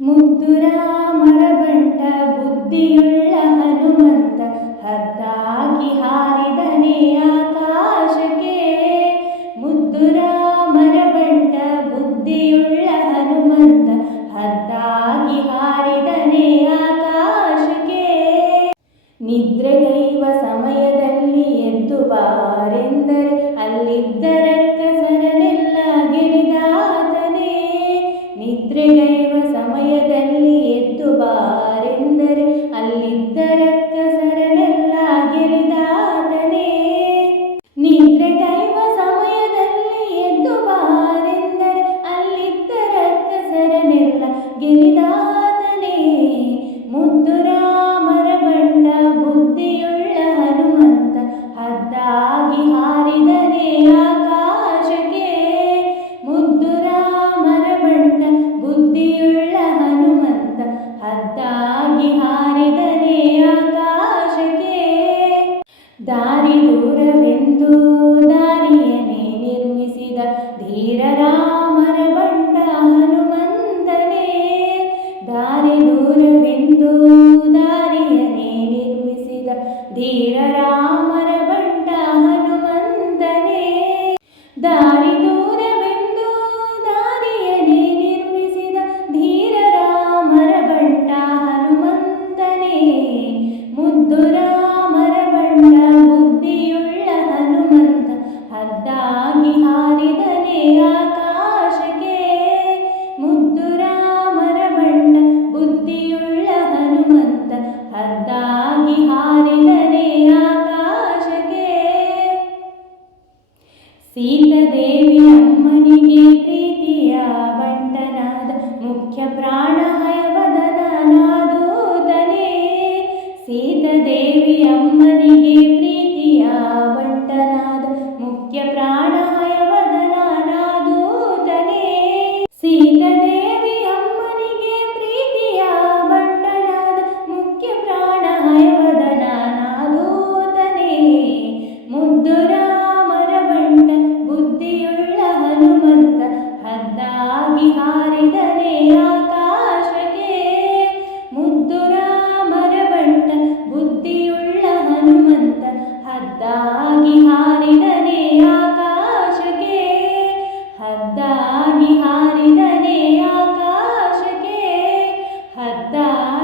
ಮುದ್ದುರಾಮರಬಂಟ ಬುದ್ಧಿಯುಳ್ಳ ಹನುಮಂತ ಹದ್ದಾಗಿ ಹಾರಿದನೆ ಆಕಾಶಕ್ಕೆ. ಮುದ್ದುರಾಮರಬಂಟ ಬುದ್ಧಿಯುಳ್ಳ ಆಕಾಶಕ್ಕೆ ಮುದ್ದು ರಾಮರ ಬಂಟ ಬುದ್ಧಿಯುಳ್ಳ ಹನುಮಂತ, ಹದ್ದಾಗಿ ಹಾರಿದನೇ ಆಕಾಶಕ್ಕೆ. ದಾರಿ ದೂರವೆಂದು ದಾರಿಯನೇ ನಿರ್ಮಿಸಿದ ಧೀರ ರಾಮರ ಬಂಟ ಹನುಮಂತನೇ. ದಾರಿ ದೂರವೆಂದು ದಾರಿಯನೇ ನಿರ್ಮಿಸಿದ ಧೀರ ರಾಮರ ಸೀತಾದೇವಿ ಅಮ್ಮನಿಗೆ ಪ್ರೀತಿಯ ಬಂಟನಾದ ಮುಖ್ಯ ಪ್ರಾಣ ಹಯವದನಾದೋದನೆ ಸೀತದೇವಿ ಅಮ್ಮನಿಗೆ ಪ್ರೀತಿಯ ಬಂಟನಾದ ಮುಖ್ಯ ಪ್ರಾಣ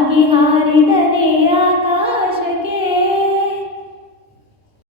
ಹಾಕಿಹಾರಿದನೆಯ ಕಾ